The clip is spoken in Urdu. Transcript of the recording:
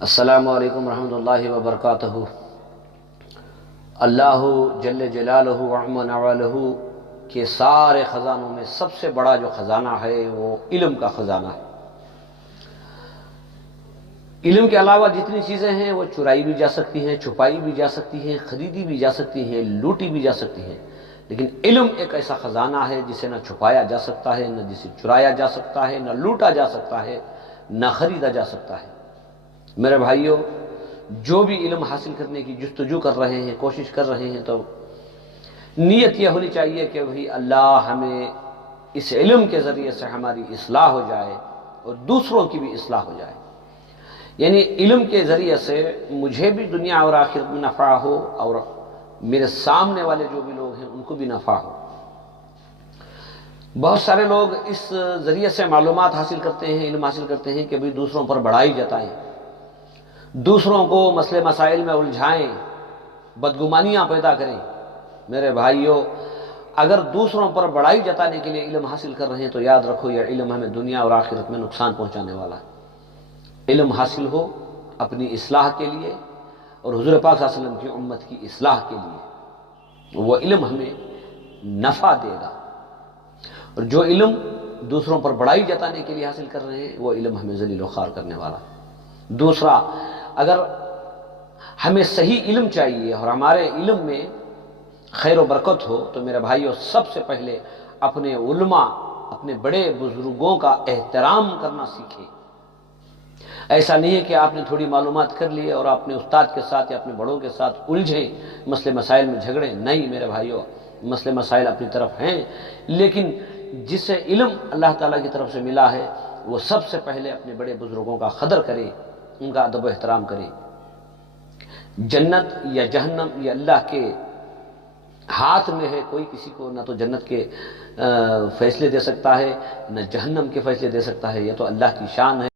السلام علیکم ورحمۃ اللہ وبرکاتہ۔ اللہ جل جلالہ وعظم نوالہ کے سارے خزانوں میں سب سے بڑا جو خزانہ ہے وہ علم کا خزانہ ہے۔ علم کے علاوہ جتنی چیزیں ہیں وہ چرائی بھی جا سکتی ہیں، چھپائی بھی جا سکتی ہیں، خریدی بھی جا سکتی ہیں، لوٹی بھی جا سکتی ہیں، لیکن علم ایک ایسا خزانہ ہے جسے نہ چھپایا جا سکتا ہے، نہ جسے چرایا جا سکتا ہے، نہ لوٹا جا سکتا ہے، نہ خریدا جا سکتا ہے۔ میرے بھائیوں، جو بھی علم حاصل کرنے کی جستجو کر رہے ہیں، کوشش کر رہے ہیں، تو نیت یہ ہونی چاہیے کہ وہی اللہ ہمیں اس علم کے ذریعے سے ہماری اصلاح ہو جائے اور دوسروں کی بھی اصلاح ہو جائے، یعنی علم کے ذریعے سے مجھے بھی دنیا اور آخرت میں نفع ہو اور میرے سامنے والے جو بھی لوگ ہیں ان کو بھی نفع ہو۔ بہت سارے لوگ اس ذریعے سے معلومات حاصل کرتے ہیں، علم حاصل کرتے ہیں کہ بھی دوسروں پر بڑائی جتائیں، دوسروں کو مسئلے مسائل میں الجھائیں، بدگمانیاں پیدا کریں۔ میرے بھائیوں، اگر دوسروں پر بڑائی جتانے کے لیے علم حاصل کر رہے ہیں تو یاد رکھو یہ علم ہمیں دنیا اور آخرت میں نقصان پہنچانے والا ہے۔ علم حاصل ہو اپنی اصلاح کے لیے اور حضور پاک صلی اللہ علیہ وسلم کی امت کی اصلاح کے لیے، وہ علم ہمیں نفع دے گا، اور جو علم دوسروں پر بڑائی جتانے کے لیے حاصل کر رہے ہیں وہ علم ہمیں ذلیل و خوار کرنے والا ہے۔ دوسرا، اگر ہمیں صحیح علم چاہیے اور ہمارے علم میں خیر و برکت ہو تو میرے بھائیوں، سب سے پہلے اپنے علماء، اپنے بڑے بزرگوں کا احترام کرنا سیکھیں۔ ایسا نہیں ہے کہ آپ نے تھوڑی معلومات کر لی اور اپنے استاد کے ساتھ یا اپنے بڑوں کے ساتھ الجھیں، مسئلے مسائل میں جھگڑیں۔ نہیں میرے بھائیوں، مسئلے مسائل اپنی طرف ہیں، لیکن جسے علم اللہ تعالیٰ کی طرف سے ملا ہے وہ سب سے پہلے اپنے بڑے بزرگوں کا قدر کرے، ان کا ادب و احترام کرے۔ جنت یا جہنم یہ اللہ کے ہاتھ میں ہے، کوئی کسی کو نہ تو جنت کے فیصلے دے سکتا ہے نہ جہنم کے فیصلے دے سکتا ہے، یہ تو اللہ کی شان ہے۔